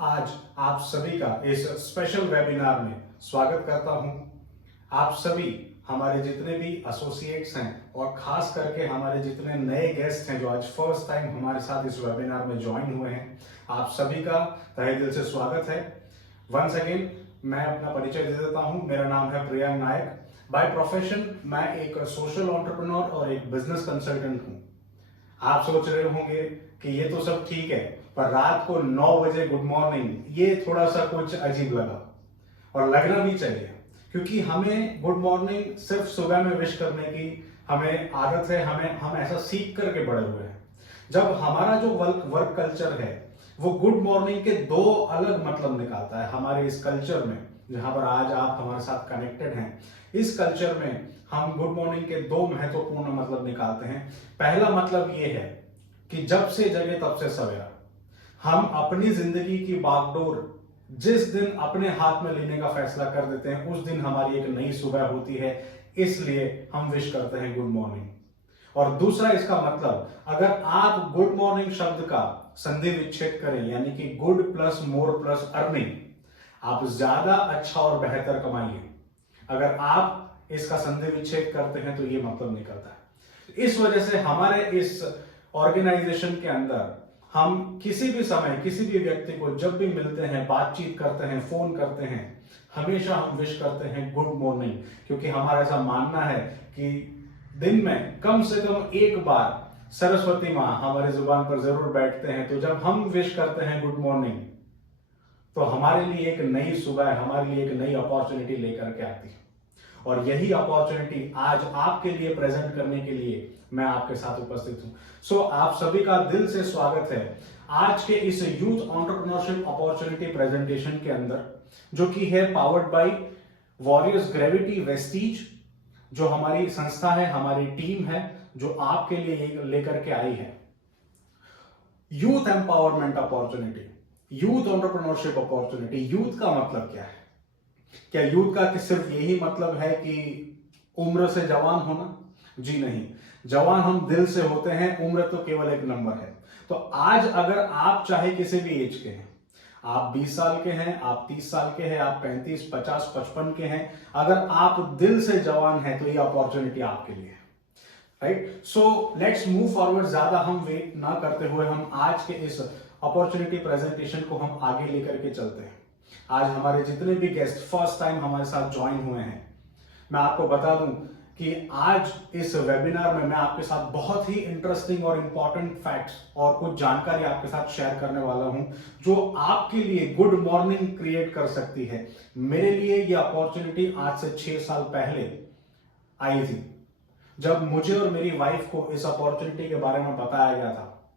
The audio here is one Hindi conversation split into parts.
आज आप सभी का इस स्पेशल वेबिनार में स्वागत करता हूं। आप सभी हमारे जितने भी एसोसिएट्स हैं और खास करके हमारे जितने नए गेस्ट हैं जो आज फर्स्ट टाइम हमारे साथ इस वेबिनार में ज्वाइन हुए हैं, आप सभी का तहे दिल से स्वागत है। वंस अगेन मैं अपना परिचय दे देता हूं। मेरा नाम है प्रियांक नायक। बाय प्रोफेशन मैं एक सोशल एंटरप्रेन्योर और एक बिजनेस कंसल्टेंट हूं। आप सोच रहे होंगे कि ये तो सब ठीक है, पर रात को 9 बजे गुड मॉर्निंग ये थोड़ा सा कुछ अजीब लगा, और लगना भी चाहिए, क्योंकि हमें गुड मॉर्निंग सिर्फ सुबह में विश करने की हमें आदत है। हम ऐसा सीख करके बड़े हुए हैं। जब हमारा जो वर्क कल्चर है वो गुड मॉर्निंग के दो अलग मतलब निकालता है। हमारे इस कल्चर में जहां पर आज आप हमारे साथ कनेक्टेड हैं, इस कल्चर में हम गुड मॉर्निंग के दो महत्वपूर्ण मतलब निकालते हैं। पहला मतलब ये है कि जब से जगे तब से सवेरा। हम अपनी जिंदगी की बागडोर जिस दिन अपने हाथ में लेने का फैसला कर देते हैं, उस दिन हमारी एक नई सुबह होती है, इसलिए हम विश करते हैं गुड मॉर्निंग। और दूसरा इसका मतलब, अगर आप गुड मॉर्निंग शब्द का संधि विच्छेद करें, यानी कि गुड प्लस मोर प्लस अर्निंग, आप ज्यादा अच्छा और बेहतर कमाइए। अगर आप इसका संधि विच्छेद करते हैं तो ये मतलब निकलता है। इस वजह से हमारे इस ऑर्गेनाइजेशन के अंदर हम किसी भी समय किसी भी व्यक्ति को जब भी मिलते हैं, बातचीत करते हैं, फोन करते हैं, हमेशा हम विश करते हैं गुड मॉर्निंग, क्योंकि हमारा ऐसा मानना है कि दिन में कम से कम एक बार सरस्वती माँ हमारी जुबान पर जरूर बैठते हैं। तो जब हम विश करते हैं गुड मॉर्निंग, तो हमारे लिए एक नई सुबह, हमारे लिए एक नई अपॉर्चुनिटी लेकर के आती है। और यही अपॉर्चुनिटी आज आपके लिए प्रेजेंट करने के लिए मैं आपके साथ उपस्थित हूं। सो आप सभी का दिल से स्वागत है आज के इस यूथ एंटरप्रेन्योरशिप अपॉर्चुनिटी प्रेजेंटेशन के अंदर, जो कि है powered by warriors gravity Vestige, जो हमारी संस्था है, हमारी टीम है, जो आपके लिए लेकर के आई है। Youth empowerment opportunity, youth entrepreneurship opportunity. Youth का मतलब क्या है? क्या यूथ का सिर्फ यही मतलब है कि उम्र से जवान होना? जी नहीं, जवान हम दिल से होते हैं, उम्र तो केवल एक नंबर है। तो आज अगर आप चाहे किसी भी एज के हैं, आप 20 साल के हैं, आप 30 साल के हैं, आप 35, 50, 55 के हैं, अगर आप दिल से जवान हैं तो ये अपॉर्चुनिटी आपके लिए है। Right? So let's move forward. ज्यादा हम वेट ना करते हुए हम आज के इस अपॉर्चुनिटी प्रेजेंटेशन को हम आगे लेकर के चलते हैं। आज हमारे जितने भी गेस्ट फर्स्ट टाइम हमारे साथ ज्वाइन हुए हैं, मैं आपको बता दूं कि आज इस वेबिनार में मैं आपके साथ बहुत ही इंटरेस्टिंग और इंपॉर्टेंट फैक्ट्स और कुछ जानकारी आपके साथ शेयर करने वाला हूं, जो आपके लिए गुड मॉर्निंग क्रिएट कर सकती है। मेरे लिए ये अपॉर्चुनिटी आज से 6 साल पहले आई थी, जब मुझे और मेरी वाइफ को इस अपॉर्चुनिटी के बारे में बताया गया था।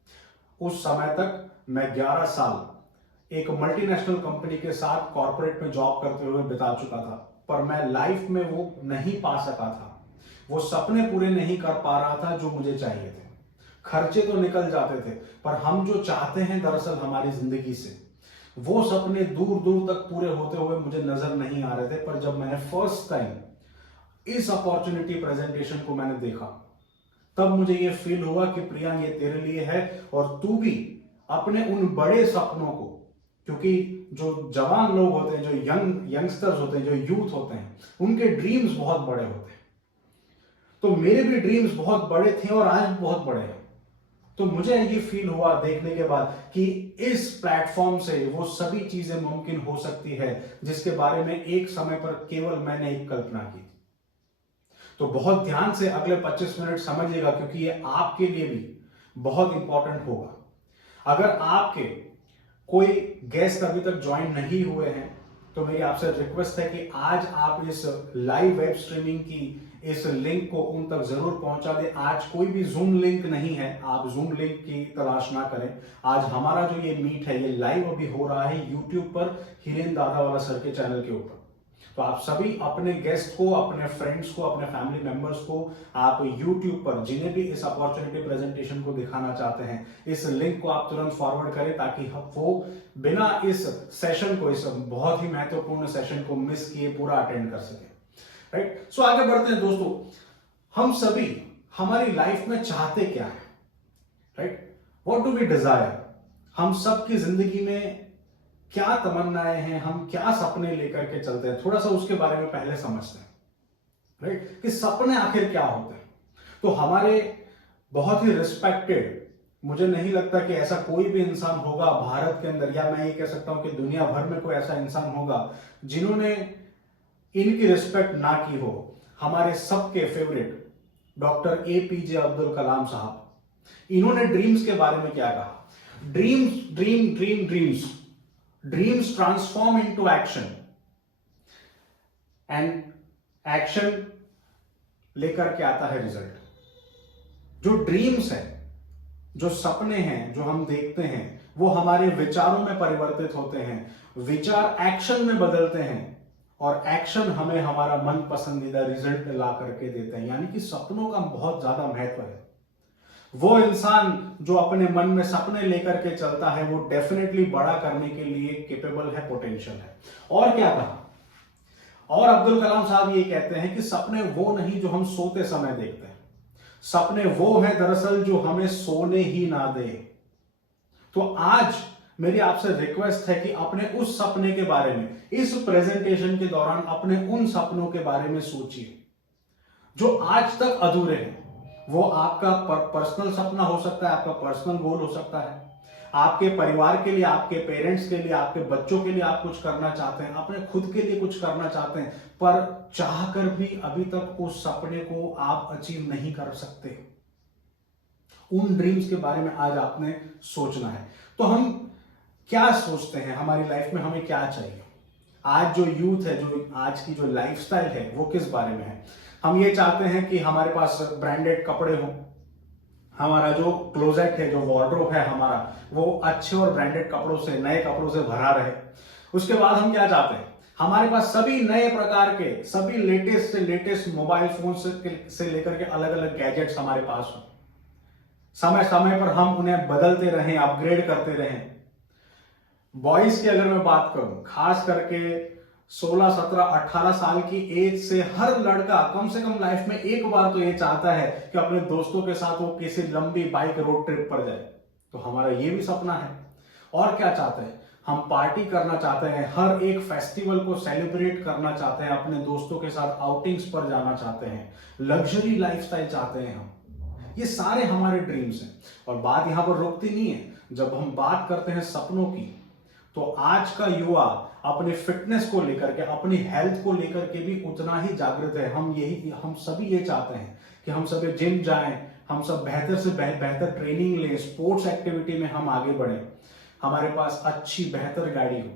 उस समय तक मैं 11 साल एक मल्टीनेशनल कंपनी के साथ कॉर्पोरेट में जॉब करते हुए बिता चुका था, पर मैं लाइफ में वो नहीं पा सका था, वो सपने पूरे नहीं कर पा रहा था जो मुझे चाहिए थे। खर्चे तो निकल जाते थे, पर हम जो चाहते हैं दरअसल हमारी जिंदगी से, वो सपने दूर दूर तक पूरे होते हुए मुझे नजर नहीं आ रहे थे। पर जब मैंने फर्स्ट टाइम इस अपॉर्चुनिटी प्रेजेंटेशन को मैंने देखा, तब मुझे ये फील हुआ कि प्रियांक ये तेरे लिए है, और तू भी अपने उन बड़े सपनों को, क्योंकि जो जवान लोग होते हैं, जो यंगस्टर्स होते हैं, जो यूथ होते हैं, उनके ड्रीम्स बहुत बड़े होते हैं। तो मेरे भी ड्रीम्स बहुत बड़े थे और आज भी बहुत बड़े हैं। तो मुझे ये फील हुआ देखने के बाद कि इस प्लेटफॉर्म से वो सभी चीजें मुमकिन हो सकती है जिसके बारे में एक समय पर केवल मैंने एक कल्पना की। तो बहुत ध्यान से अगले 25 मिनट समझिएगा, क्योंकि ये आपके लिए भी बहुत इंपॉर्टेंट होगा। अगर आपके कोई गेस्ट अभी तक ज्वाइन नहीं हुए हैं, तो मेरी आपसे रिक्वेस्ट है कि आज आप इस लाइव वेब स्ट्रीमिंग की इस लिंक को उन तक जरूर पहुंचा दें। आज कोई भी जूम लिंक नहीं है, आप जूम लिंक की तलाश ना करें। आज हमारा जो ये मीट है, ये लाइव अभी हो रहा है यूट्यूब पर, हिरेन दादावाला सर के चैनल के ऊपर। तो आप सभी अपने गेस्ट को, अपने फ्रेंड्स को, अपने फैमिली मेंबर्स को आप YouTube पर, जिन्हें भी इस अपॉर्चुनिटी प्रेजेंटेशन को दिखाना चाहते हैं, इस लिंक को आप तुरंत फॉरवर्ड करें, ताकि वो बिना इस सेशन को, इस बहुत ही महत्वपूर्ण सेशन को मिस किए पूरा अटेंड कर सके। राइट? सो आगे बढ़ते हैं दोस्तों। हम सभी हमारी लाइफ में चाहते क्या है? Right? What do we desire? हम सबकी जिंदगी में क्या तमन्नाएं हैं, हम क्या सपने लेकर के चलते हैं, थोड़ा सा उसके बारे में पहले समझते हैं, राइट, कि सपने आखिर क्या होते हैं। तो हमारे बहुत ही रिस्पेक्टेड, मुझे नहीं लगता कि ऐसा कोई भी इंसान होगा भारत के अंदर, या मैं ये कह सकता हूं कि दुनिया भर में कोई ऐसा इंसान होगा जिन्होंने इनकी रिस्पेक्ट ना की हो। हमारे सबके favourite doctor APJ Abdul Kalam साहब, इन्होंने ड्रीम्स के बारे में क्या कहा? Dreams, dreams transform into action, and action लेकर के आता है रिजल्ट। जो ड्रीम्स है, जो सपने हैं, जो हम देखते हैं, वो हमारे विचारों में परिवर्तित होते हैं, विचार एक्शन में बदलते हैं, और एक्शन हमें हमारा मन पसंदीदा रिजल्ट ला करके देते हैं। यानी कि सपनों का बहुत ज्यादा महत्व है। वो इंसान जो अपने मन में सपने लेकर के चलता है, वो डेफिनेटली बड़ा करने के लिए केपेबल है, पोटेंशियल है। और क्या कहा? और अब्दुल कलाम साहब ये कहते हैं कि सपने वो नहीं जो हम सोते समय देखते हैं, सपने वो है दरअसल जो हमें सोने ही ना दे। तो आज मेरी आपसे रिक्वेस्ट है कि अपने उस सपने के बारे में इस प्रेजेंटेशन के दौरान अपने उन सपनों के बारे में सोचिए जो आज तक अधूरे हैं। वो आपका पर्सनल सपना हो सकता है, आपका पर्सनल गोल हो सकता है, आपके परिवार के लिए, आपके पेरेंट्स के लिए, आपके बच्चों के लिए आप कुछ करना चाहते हैं, अपने खुद के लिए कुछ करना चाहते हैं, पर चाहकर भी अभी तक उस सपने को आप अचीव नहीं कर सकते। उन ड्रीम्स के बारे में आज आपने सोचना है। तो हम क्या सोचते हैं, हमारी लाइफ में हमें क्या चाहिए? आज जो यूथ है, जो आज की जो लाइफस्टाइल है, वो किस बारे में है? हम ये चाहते हैं कि हमारे पास ब्रांडेड कपड़े हों, हमारा जो क्लोजेट है, जो वार्डरोब है हमारा, वो अच्छे और ब्रांडेड कपड़ों से, नए कपड़ों से भरा रहे। उसके बाद हम क्या चाहते हैं? हमारे पास सभी नए प्रकार के, सभी लेटेस्ट से लेटेस्ट मोबाइल फोन से लेकर के अलग अलग गैजेट्स हमारे पास हो। समय समय पर हम उन्हें बदलते रहें, अपग्रेड करते रहें। बॉयज की अगर मैं बात करूं, खास करके 16, 17, 18 साल की एज से हर लड़का कम से कम लाइफ में एक बार तो ये चाहता है कि अपने दोस्तों के साथ वो किसी लंबी बाइक रोड ट्रिप पर जाए। तो हमारा ये भी सपना है। और क्या चाहते हैं? हम पार्टी करना चाहते हैं, हर एक फेस्टिवल को सेलिब्रेट करना चाहते हैं, अपने दोस्तों के साथ आउटिंग्स पर जाना चाहते हैं, लग्जरी लाइफस्टाइल चाहते हैं हम। ये सारे हमारे ड्रीम्स हैं। और बात यहां पर रुकती नहीं है। जब हम बात करते हैं सपनों की, तो आज का युवा अपने फिटनेस को लेकर के, अपनी हेल्थ को लेकर के भी उतना ही जागृत है। हम सभी ये चाहते हैं कि हम सभी जिम जाएं, हम सब बेहतर से बेहतर ट्रेनिंग लें, स्पोर्ट्स एक्टिविटी में हम आगे बढ़ें, हमारे पास अच्छी बेहतर गाड़ी हो।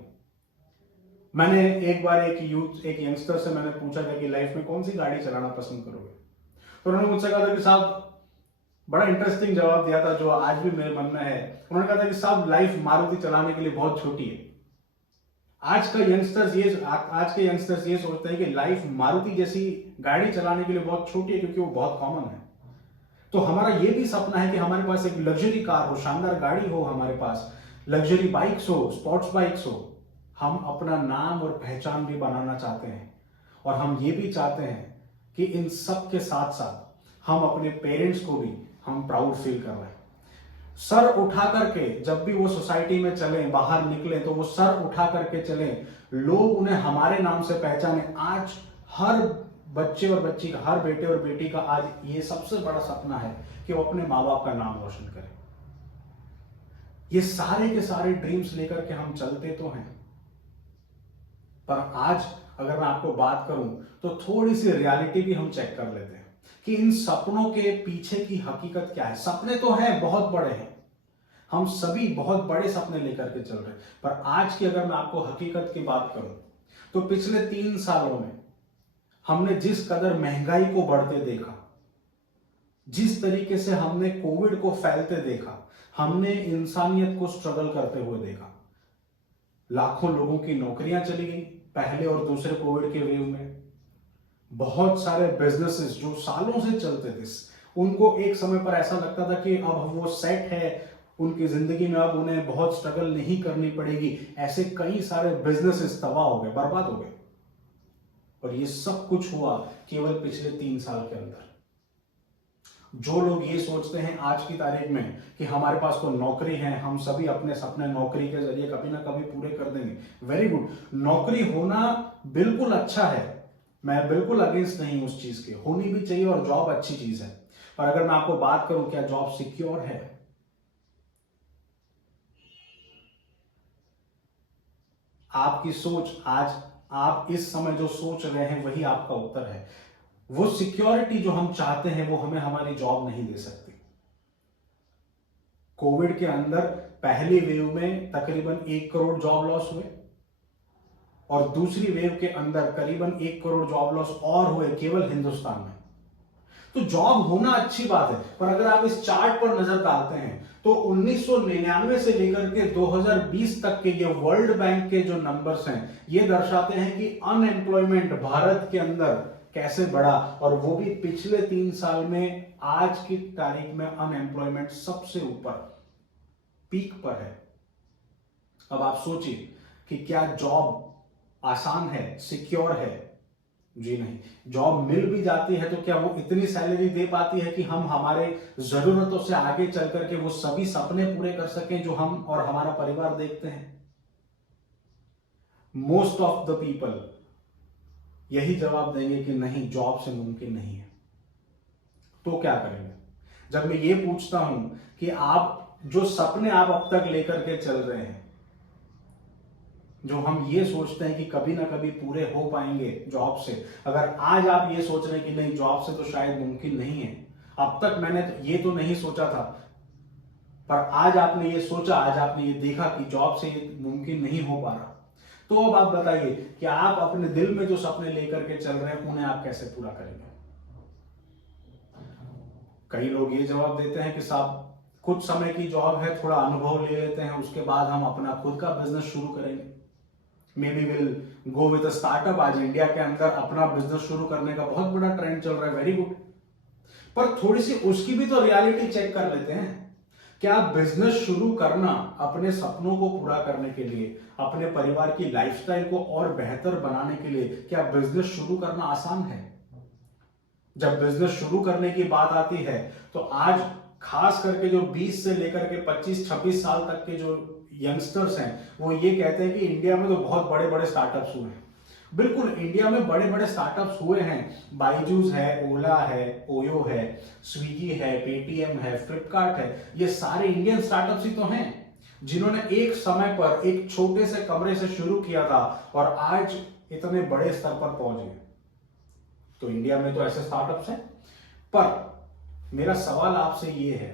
मैंने एक बार एक यंगस्टर से मैंने पूछा था कि लाइफ में कौन सी गाड़ी चलाना पसंद करोगे? तो उन्होंने मुझसे कहा था कि साहब, बड़ा इंटरेस्टिंग जवाब दिया था जो आज भी मेरे मन में है। उन्होंने कहा था कि साहब, लाइफ मारुति चलाने के लिए बहुत छोटी है। आज के यंगस्टर्स ये सोचते हैं कि लाइफ मारुति जैसी गाड़ी चलाने के लिए बहुत छोटी है, क्योंकि वो बहुत कॉमन है। तो हमारा ये भी सपना है कि हमारे पास एक लग्जरी कार हो, शानदार गाड़ी हो, हमारे पास लग्जरी बाइक्स हो, स्पोर्ट्स बाइक्स हो। हम अपना नाम और पहचान भी बनाना चाहते हैं, और हम ये भी चाहते हैं कि इन सब के साथ साथ हम अपने पेरेंट्स को भी हम प्राउड फील कर रहे हैं। सर उठा करके जब भी वो सोसाइटी में चलें, बाहर निकले, तो वो सर उठा करके चलें, लोग उन्हें हमारे नाम से पहचाने। आज हर बच्चे और बच्ची का, हर बेटे और बेटी का आज ये सबसे बड़ा सपना है कि वो अपने माँ बाप का नाम रोशन करें। ये सारे के सारे ड्रीम्स लेकर के हम चलते तो हैं, पर आज अगर मैं आपको बात करूं तो थोड़ी सी रियलिटी भी हम चेक कर लेते हैं कि इन सपनों के पीछे की हकीकत क्या है। सपने तो हैं, बहुत बड़े हैं, हम सभी बहुत बड़े सपने लेकर के चल रहे हैं, पर आज की अगर मैं आपको हकीकत की बात करूं तो पिछले 3 सालों में हमने जिस कदर महंगाई को बढ़ते देखा, जिस तरीके से हमने कोविड को फैलते देखा, हमने इंसानियत को स्ट्रगल करते हुए देखा। लाखों लोगों की नौकरियां चली गई पहले और दूसरे कोविड के वेव में। बहुत सारे बिजनेसेस जो सालों से चलते थे, उनको एक समय पर ऐसा लगता था कि अब वो सेट है, उनकी जिंदगी में अब उन्हें बहुत स्ट्रगल नहीं करनी पड़ेगी। ऐसे कई सारे बिजनेसेस तबाह हो गए, बर्बाद हो गए। और ये सब कुछ हुआ केवल पिछले 3 साल के अंदर। जो लोग ये सोचते हैं आज की तारीख में कि हमारे पास तो नौकरी है, हम सभी अपने सपने नौकरी के जरिए कभी ना कभी पूरे कर देंगे, वेरी गुड, नौकरी होना बिल्कुल अच्छा है, मैं बिल्कुल अगेंस्ट नहीं हूं उस चीज के, होनी भी चाहिए और जॉब अच्छी चीज है। पर अगर मैं आपको बात करूं क्या जॉब सिक्योर है? आपकी सोच आज, आप इस समय जो सोच रहे हैं वही आपका उत्तर है। वो सिक्योरिटी जो हम चाहते हैं वो हमें हमारी जॉब नहीं दे सकती। कोविड के अंदर पहली वेव में तकरीबन 1 करोड़ जॉब लॉस हुए और दूसरी वेव के अंदर करीबन 1 करोड़ जॉब लॉस और हुए केवल हिंदुस्तान में। तो जॉब होना अच्छी बात है, पर अगर आप इस चार्ट पर नजर डालते हैं तो 1999 से लेकर के 2020 तक के ये वर्ल्ड बैंक के जो नंबर्स हैं ये दर्शाते हैं कि अनएम्प्लॉयमेंट भारत के अंदर कैसे बढ़ा, और वो भी पिछले 3 साल में। आज की तारीख में अनएम्प्लॉयमेंट सबसे ऊपर पीक पर है। अब आप सोचिए कि क्या जॉब आसान है, सिक्योर है? जी नहीं। जॉब मिल भी जाती है तो क्या वो इतनी सैलरी दे पाती है कि हम हमारे जरूरतों से आगे चल करके वो सभी सपने पूरे कर सकें जो हम और हमारा परिवार देखते हैं? मोस्ट ऑफ द पीपल यही जवाब देंगे कि नहीं, जॉब से मुमकिन नहीं है। तो क्या करेंगे? जब मैं ये पूछता हूं कि आप जो सपने आप अब तक लेकर के चल रहे हैं, जो हम ये सोचते हैं कि कभी ना कभी पूरे हो पाएंगे जॉब से, अगर आज आप ये सोच रहे हैं कि नहीं जॉब से तो शायद मुमकिन नहीं है, अब तक मैंने ये तो नहीं सोचा था, पर आज आपने ये सोचा, आज आपने ये देखा कि जॉब से ये मुमकिन नहीं हो पा रहा, तो अब आप बताइए कि आप अपने दिल में जो सपने लेकर के चल रहे हैं उन्हें आप कैसे पूरा करेंगे? कई लोग ये जवाब देते हैं कि साहब कुछ समय की जॉब है, थोड़ा अनुभव ले लेते हैं, उसके बाद हम अपना खुद का बिजनेस शुरू करेंगे, may be will go with startup. आज इंडिया के अंदर अपना बिजनेस शुरू करने का बहुत बड़ा ट्रेंड चल रहा है, वेरी गुड, पर थोड़ी सी उसकी भी तो रियलिटी चेक कर लेते हैं। क्या बिजनेस शुरू करना अपने सपनों को पूरा करने के लिए, अपने परिवार की लाइफस्टाइल को और बेहतर बनाने के लिए, क्या बिजनेस शुरू करना आसान है? जब बिजनेस शुरू करने की बात आती है तो आज खास करके जो 20 से लेकर के 25-26 साल तक के जो यंगस्टर्स हैं वो ये कहते हैं कि इंडिया में तो बहुत बड़े बड़े स्टार्टअप्स हुए हैं। बिल्कुल, इंडिया में बड़े बड़े स्टार्टअप्स हुए हैं, बाइजूस है, ओला है, ओयो है, स्विगी है, पेटीएम है, फ्लिपकार्ट है, ये सारे इंडियन स्टार्टअप्स ही तो हैं जिन्होंने एक समय पर एक छोटे से कमरे से शुरू किया था और आज इतने बड़े स्तर पर पहुंच गए। तो इंडिया में तो ऐसे स्टार्टअप्स हैं, पर मेरा सवाल आपसे ये है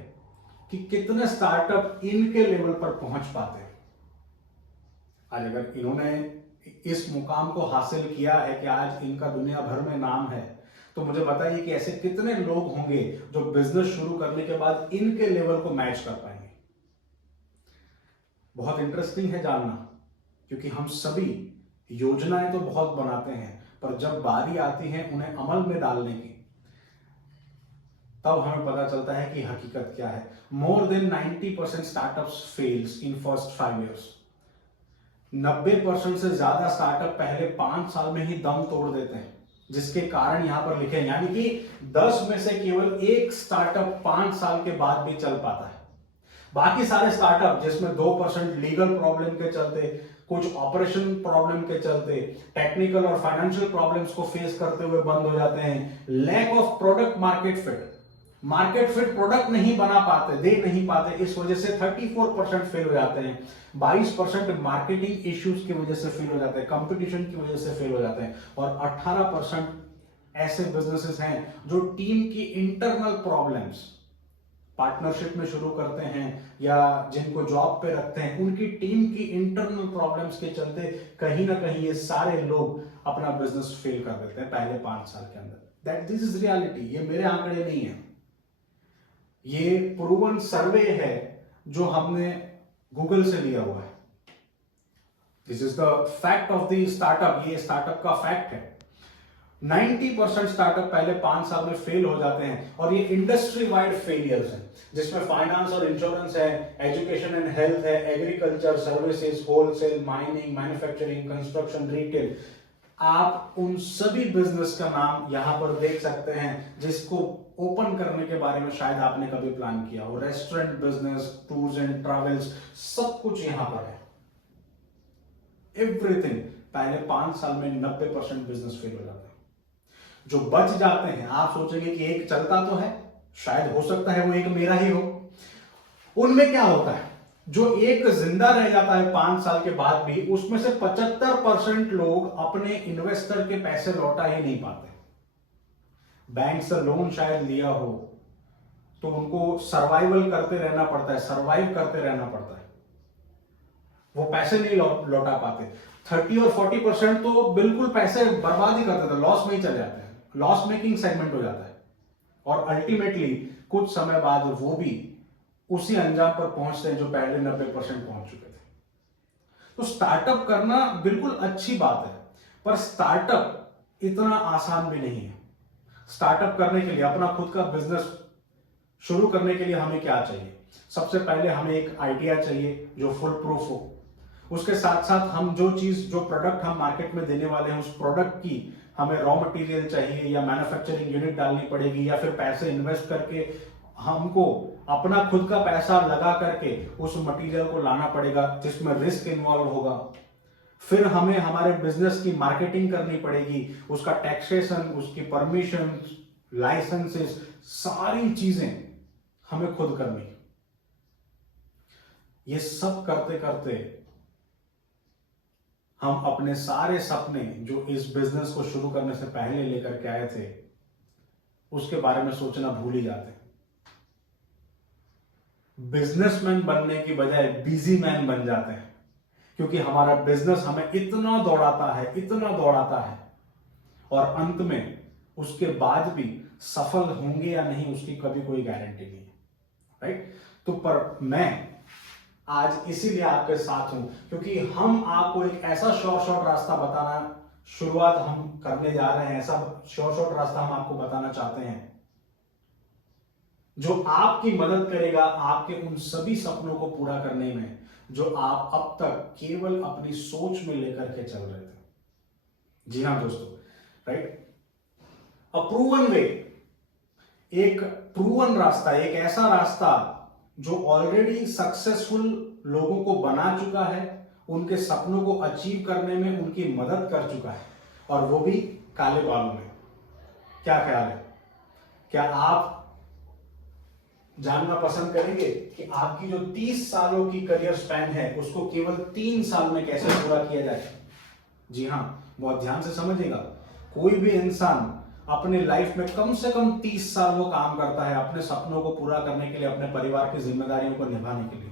कि कितने स्टार्टअप इनके लेवल पर पहुंच पाते हैं? आज अगर इन्होंने इस मुकाम को हासिल किया है कि आज इनका दुनिया भर में नाम है, तो मुझे बताइए कि ऐसे कितने लोग होंगे जो बिजनेस शुरू करने के बाद इनके लेवल को मैच कर पाएंगे? बहुत इंटरेस्टिंग है जानना, क्योंकि हम सभी योजनाएं तो बहुत बनाते हैं, पर जब बारी आती है उन्हें अमल में डालने की, तब हमें पता चलता है कि हकीकत क्या है। More than 90% startups fails in first 5 years। 90% से ज्यादा स्टार्टअप पहले 5 साल में ही दम तोड़ देते हैं, जिसके कारण यहां पर लिखे हैं, यानी कि 10 में से केवल एक स्टार्टअप 5 साल के बाद भी चल पाता है। बाकी सारे स्टार्टअप जिसमें 2% लीगल प्रॉब्लम के चलते, कुछ ऑपरेशन प्रॉब्लम के चलते, टेक्निकल और फाइनेंशियल प्रॉब्लम्स को फेस करते हुए बंद हो जाते हैं। Lack of product market fit product नहीं बना पाते, दे नहीं पाते, इस वजह से 34% फेल हो जाते हैं। 22% मार्केटिंग इश्यूज की वजह से फेल हो जाते हैं, कंपटीशन की वजह से फेल हो जाते हैं, और 18% ऐसे बिजनेसेस हैं जो टीम की इंटरनल प्रॉब्लम्स, पार्टनरशिप में शुरू करते हैं या जिनको जॉब पे रखते हैं, उनकी टीम की इंटरनल प्रॉब्लम्स के चलते कहीं ना कहीं ये सारे लोग अपना बिजनेस फेल कर देते हैं पहले 5 साल के अंदर। दिस इज रियलिटी, ये मेरे आंकड़े नहीं है, ये प्रूवन सर्वे है जो हमने गूगल से लिया हुआ है। This is the fact of the startup, ये स्टार्टअप का फैक्ट है। 90% स्टार्टअप पहले 5 साल में फेल हो जाते हैं, और ये इंडस्ट्री वाइड फेलियर्स हैं, जिसमें फाइनेंस और इंश्योरेंस है, एजुकेशन एंड हेल्थ है, agriculture, services, wholesale, mining, manufacturing, construction, retail. आप उन सभी बिजनेस का नाम यहां पर देख सकते हैं जिसको ओपन करने के बारे में शायद आपने कभी प्लान किया हो। Restaurant business, tours and travels, सब कुछ यहां पर है। एवरीथिंग। पहले 5 साल में 90% बिजनेस फेल हो जाता है। जो बच जाते हैं, आप सोचेंगे कि एक चलता तो है, शायद हो सकता है वो एक मेरा ही हो। उनमें क्या होता है, जो एक जिंदा रह जाता है 5 साल के बाद भी, उसमें से 75% लोग अपने इन्वेस्टर के पैसे लौटा ही नहीं पाते। बैंक से लोन शायद लिया हो तो उनको सर्वाइवल करते रहना पड़ता है, सर्वाइव करते रहना पड़ता है, वो पैसे नहीं लौटा पाते। 30 और 40% तो बिल्कुल पैसे बर्बाद ही कर देते हैं, लॉस में ही चले जाते हैं, लॉस मेकिंग सेगमेंट हो जाता है। और अल्टीमेटली कुछ समय बाद वो भी उसी अंजाम पर पहुंचते हैं जो पहले 90% पहुंच चुके थे। तो स्टार्टअप करना बिल्कुल अच्छी बात है, पर स्टार्टअप इतना आसान भी नहीं है। स्टार्टअप करने के लिए, अपना खुद का बिजनेस शुरू करने के लिए हमें क्या चाहिए? सबसे पहले हमें एक आइडिया चाहिए जो फुल प्रूफ हो। उसके साथ साथ हम जो प्रोडक्ट हम मार्केट में देने वाले हैं, उस प्रोडक्ट की हमें रॉ मटेरियल चाहिए, या मैन्युफैक्चरिंग यूनिट डालनी पड़ेगी, या फिर पैसे इन्वेस्ट करके हमको अपना खुद का पैसा लगा करके उस मटेरियल को लाना पड़ेगा जिसमें रिस्क इन्वॉल्व होगा। फिर हमें हमारे बिजनेस की मार्केटिंग करनी पड़ेगी, उसका टैक्सेशन, उसकी परमिशन, लाइसेंसेस, सारी चीजें हमें खुद करनी। ये सब करते करते हम अपने सारे सपने जो इस बिजनेस को शुरू करने से पहले लेकर के आए थे, उसके बारे में सोचना भूल ही जाते हैं। बिजनेसमैन बनने की बजाय बिजी मैन बन जाते हैं, क्योंकि हमारा बिजनेस हमें इतना दौड़ाता है, इतना दौड़ाता है, और अंत में उसके बाद भी सफल होंगे या नहीं उसकी कभी कोई गारंटी नहीं है, राइट? तो पर मैं आज इसीलिए आपके साथ हूं क्योंकि हम आपको एक ऐसा शॉर्ट रास्ता बताना शुरुआत हम करने जा रहे हैं, ऐसा शॉर्ट रास्ता हम आपको बताना चाहते हैं जो आपकी मदद करेगा आपके उन सभी सपनों को पूरा करने में जो आप अब तक केवल अपनी सोच में लेकर के चल रहे थे। जी हां दोस्तों, राइट? अ प्रूवन वे, एक प्रूवन रास्ता, एक ऐसा रास्ता जो ऑलरेडी सक्सेसफुल लोगों को बना चुका है, उनके सपनों को अचीव करने में उनकी मदद कर चुका है, और वो भी काले बालों में। क्या ख्याल है? क्या आप जानना पसंद करेंगे कि आपकी जो 30 सालों की करियर स्पैन है उसको केवल 3 साल में कैसे पूरा किया जाए? जी हां, बहुत ध्यान से समझिएगा। कोई भी इंसान अपने लाइफ में कम से कम 30 साल वो काम करता है अपने सपनों को पूरा करने के लिए, अपने परिवार की जिम्मेदारियों को निभाने के लिए।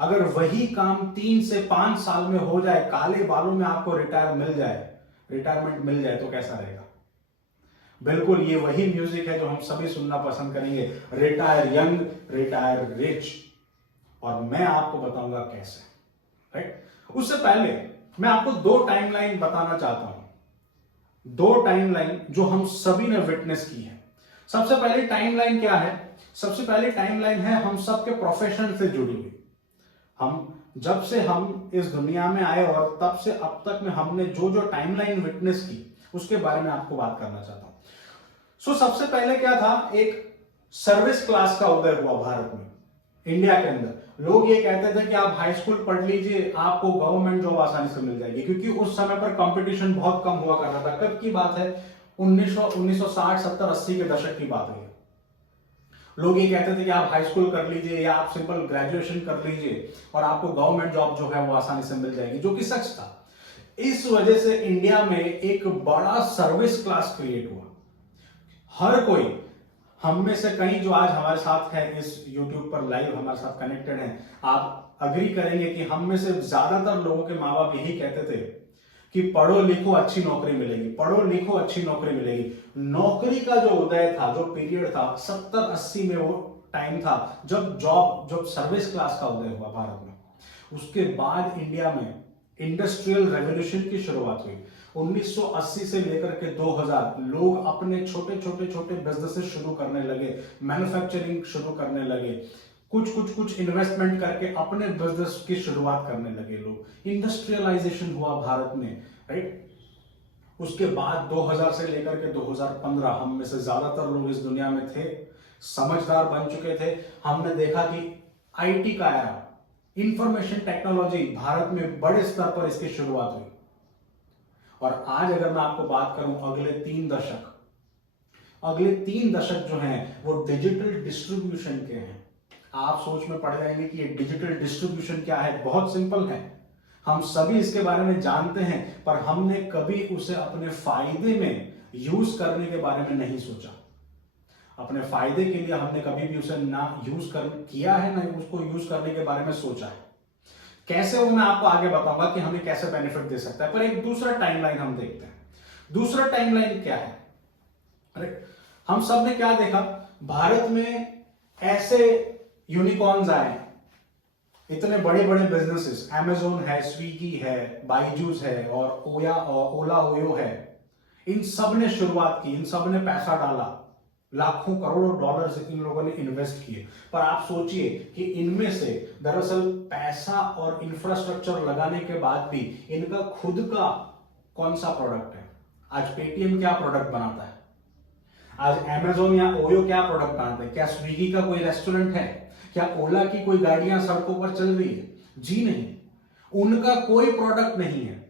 अगर वही काम 3 से 5 साल में हो जाए, काले बालों में आपको रिटायरमेंट मिल जाए तो कैसा रहेगा? बिल्कुल ये वही म्यूजिक है जो हम सभी सुनना पसंद करेंगे, रिटायर यंग, रिटायर रिच। और मैं आपको बताऊंगा कैसे, राइट? उससे पहले मैं आपको 2 टाइमलाइन बताना चाहता हूं, 2 टाइमलाइन जो हम सभी ने विटनेस की है। सबसे पहले टाइमलाइन क्या है? सबसे पहले टाइमलाइन है हम सबके प्रोफेशन से जुड़ी हुई। जब से हम इस दुनिया में आए और तब से अब तक में हमने जो टाइमलाइन विटनेस की उसके बारे में आपको बात करना चाहता हूं। सबसे पहले क्या था, एक सर्विस क्लास का उदय हुआ भारत में, इंडिया के अंदर। लोग ये कहते थे कि आप हाई स्कूल पढ़ लीजिए, आपको गवर्नमेंट जॉब आसानी से मिल जाएगी, क्योंकि उस समय पर कंपटीशन बहुत कम हुआ करता था। कब की बात है? 1960, 70, 80 के दशक की बात है। लोग ये कहते थे कि आप हाई स्कूल कर लीजिए या आप सिंपल ग्रेजुएशन कर लीजिए और आपको गवर्नमेंट जॉब जो है वो आसानी से मिल जाएगी, जो कि सच था। इस वजह से इंडिया में एक बड़ा सर्विस क्लास क्रिएट हुआ। हर कोई, हम में से कई जो आज हमारे साथ है इस YouTube पर लाइव हमारे साथ कनेक्टेड हैं, आप अग्री करेंगे कि हम में से ज्यादातर लोगों के माँ बाप यही कहते थे कि पढ़ो लिखो अच्छी नौकरी मिलेगी, पढ़ो लिखो अच्छी नौकरी मिलेगी। नौकरी का जो उदय था, जो पीरियड था 70-80 में, वो टाइम था जब सर्विस क्लास का उदय हुआ भारत में। उसके बाद इंडिया में इंडस्ट्रियल रेवोल्यूशन की शुरुआत हुई। 1980 से लेकर के 2000 लोग अपने छोटे छोटे बिजनेसेस शुरू करने लगे, मैन्युफैक्चरिंग शुरू करने लगे, कुछ इन्वेस्टमेंट करके अपने बिजनेस की शुरुआत करने लगे लोग। इंडस्ट्रियलाइजेशन हुआ भारत में, राइट? उसके बाद 2000 से लेकर के 2015 हम में से ज्यादातर लोग इस दुनिया में थे, समझदार बन चुके थे। हमने देखा कि आईटी का एरा, इंफॉर्मेशन टेक्नोलॉजी, भारत में बड़े स्तर पर इसकी शुरुआत हुई। और आज अगर मैं आपको बात करूं, अगले तीन दशक जो हैं वो डिजिटल डिस्ट्रीब्यूशन के हैं। आप सोच में पड़ जाएंगे कि ये डिजिटल डिस्ट्रीब्यूशन क्या है। बहुत सिंपल है, हम सभी इसके बारे में जानते हैं, पर हमने कभी उसे अपने फायदे में यूज करने के बारे में नहीं सोचा। अपने फायदे के लिए हमने कभी भी उसे ना किया है, ना उसको यूज करने के बारे में सोचा है। कैसे वो मैं आपको आगे बताऊंगा कि हमें कैसे बेनिफिट दे सकता है। पर एक दूसरा टाइमलाइन हम देखते हैं। दूसरा टाइमलाइन क्या है? अरे हम सब ने क्या देखा, भारत में ऐसे यूनिकॉर्न्स आए, इतने बड़े बड़े बिजनेसेस, अमेजोन है, स्विगी है, बाइजूस है और ओला ओयो है। इन सब ने शुरुआत की, इन सब ने पैसा डाला, लाखों करोड़ों डॉलर्स इन लोगों ने इन्वेस्ट किए। पर आप सोचिए कि इनमें से दरअसल पैसा और इंफ्रास्ट्रक्चर लगाने के बाद भी इनका खुद का कौन सा प्रोडक्ट है? आज पेटीएम क्या प्रोडक्ट बनाता है? आज अमेजोन या ओयो क्या प्रोडक्ट बनाते हैं? क्या स्विगी का कोई रेस्टोरेंट है? क्या ओला की कोई गाड़ियां सड़कों पर चल रही है? जी नहीं, उनका कोई प्रोडक्ट नहीं है।